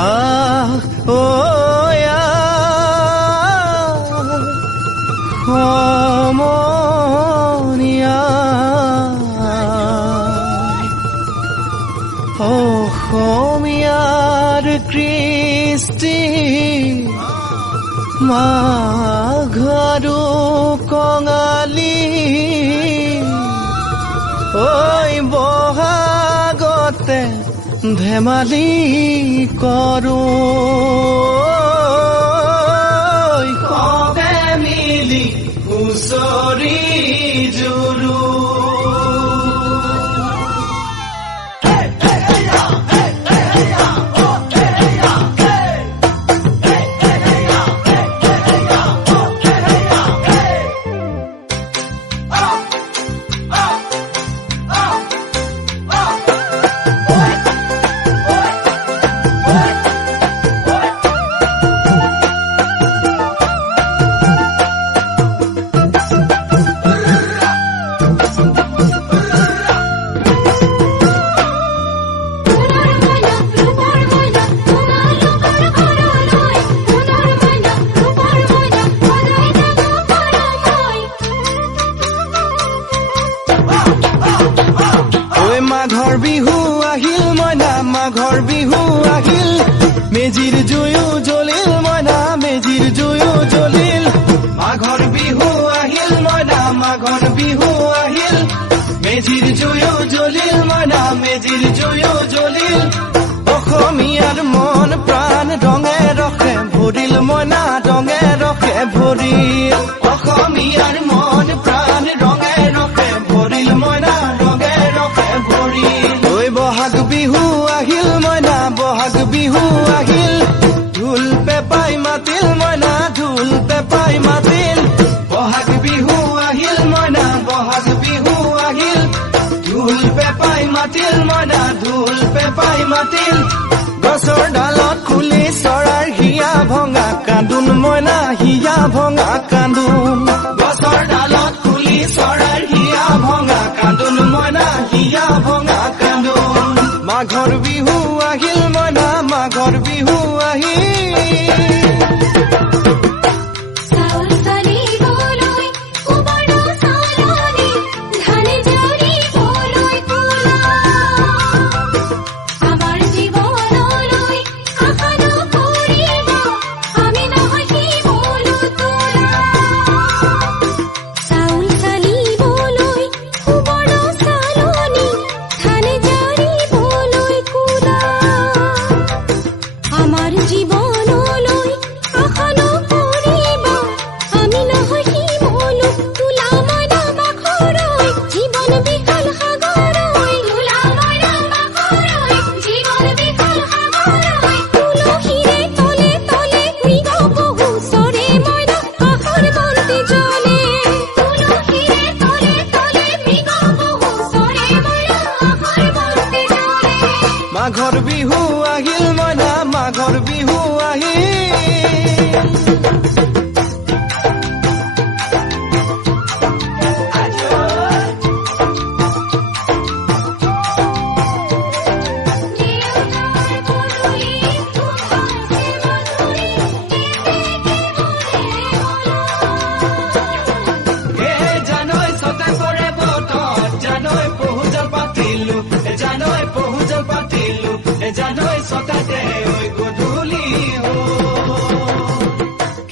Ah, oh, ya, Ammonia. Oh, homia, the Christi. মাঘাৰু Kongali ঐ বহাগতে ধেমালি করো। কবে মিলি হুসরি জুৰু মাঘৰ বিহু আহিল, মইনা মাঘৰ বিহু আহিল। মেজিৰ জুয়ো জ্বলিল, মইনা মেজিৰ জুয়ো জ্বলিল। মাঘৰ বিহু আহিল, মইনা মাঘৰ বিহু আহিল। মেজিৰ জুয়ো জ্বলিল, মইনা মেজিৰ জুয়ো জ্বলিল। অসমীয়াৰ মন প্ৰাণ ৰঙে ৰখে ভৰিল, মইনা ৰঙে ৰখে ভৰিল। অসমীয়াৰ মন পেপাই মাতিল মনা ঢোল পেপাই মাতিল গছৰ ডালত খুলি চৰাৰ হিয়া ভঙা, কান্দোন মইনা হিয়া ভঙা মাঘৰ বিহু আহিল মইনা মাঘৰ বিহু আহিল।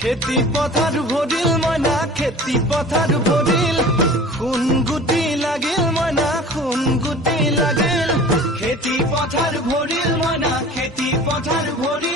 খেতি পথাৰ ভৰিল মইনা খেতি পথাৰ ভৰিল সোণ গুটি লাগিল মইনা সোণ গুটি লাগিল। খেতি পথাৰ ভৰিল মইনা খেতি পথাৰ ভৰিল